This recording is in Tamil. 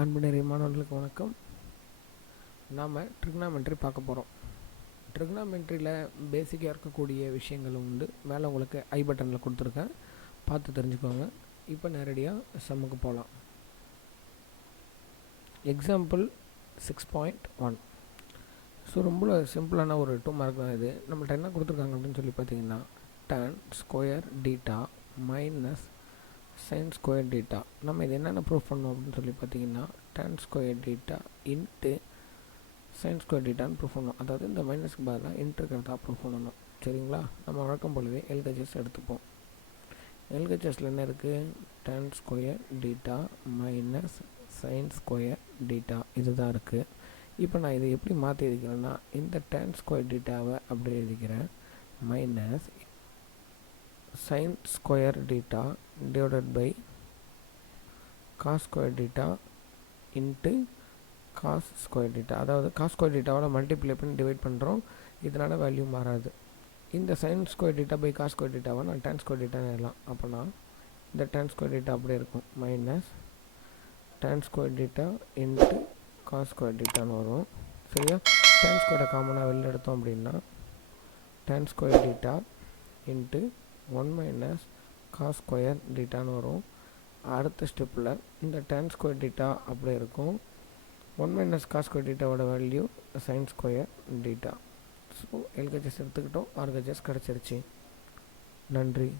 அன்பு நிறைய மாணவர்களுக்கு வணக்கம். நாம் ட்ரிக்னாமெண்ட்ரி பார்க்க போகிறோம். ட்ரிக்னாமெண்ட்ரியில் பேசிக்காக இருக்கக்கூடிய விஷயங்களும் உண்டு. மேலே உங்களுக்கு ஐ பட்டனில் கொடுத்துருக்கேன், பார்த்து தெரிஞ்சுக்கோங்க. இப்போ நேரடியாக சம்முக்கு போகலாம். எக்ஸாம்பிள் 6.1. ஸோ ரொம்ப சிம்பிளான ஒரு 2 மார்க் தான் இது. நம்மள்ட்ட என்ன கொடுத்துருக்காங்க அப்படின்னு சொல்லி பார்த்தீங்கன்னா, tan square theta minus sin square theta. நம்ம இது என்னென்ன ப்ரூஃப் பண்ணோம் அப்படின்னு சொல்லி பார்த்தீங்கன்னா, tan square theta into sin square டீட்டான்னு ப்ரூஃப் பண்ணணும். அதாவது இந்த மைனஸ்க்கு பதிலாக இன்ட்டு இருக்கிறதா ப்ரூஃப் பண்ணணும். சரிங்களா? நம்ம வழக்கம் போலவே எல்ஹெச்எஸ் எடுத்துப்போம். எல்ஹெச்எஸில் என்ன இருக்குது? tan square theta minus sin square theta இதுதான் இருக்குது. இப்போ நான் இதை எப்படி மாற்றி எழுதிக்கிறேன்னா, இந்த tan ஸ்கொயர் டீட்டாவை அப்படியே எழுதிக்கிறேன். Minus sin square theta divided by cos square theta into cos square theta. அதாவது cos ஸ்கொயர் டீட்டாவோட மல்டிப்ளை பண்ணி டிவைட் பண்ணுறோம். இதனால் வேல்யூ மாறாது. இந்த sin square theta by cos square டீட்டாவை நான் tan ஸ்கொயர் டீட்டான்னு எழுதலாம். அப்போனா இந்த tan ஸ்கொயர் டீட்டா அப்படியே இருக்கும். Minus tan square theta into cos square டீட்டான்னு வரும். சரியா? tan ஸ்கொயரை காமனாக வெளில எடுத்தோம் அப்படின்னா tan square theta into 1 minus cos square டீட்டான்னு வரும். அடுத்த ஸ்டெப்பில் இந்த tan ஸ்கொயர் டீட்டா அப்படியே இருக்கும். 1 மைனஸ் cos ஸ்கொயர் டீட்டாவோட value sin square theta. So LHS எடுத்துக்கிட்டோம், ஆர்ஹெச்எஸ் கிடச்சிருச்சு. நன்றி.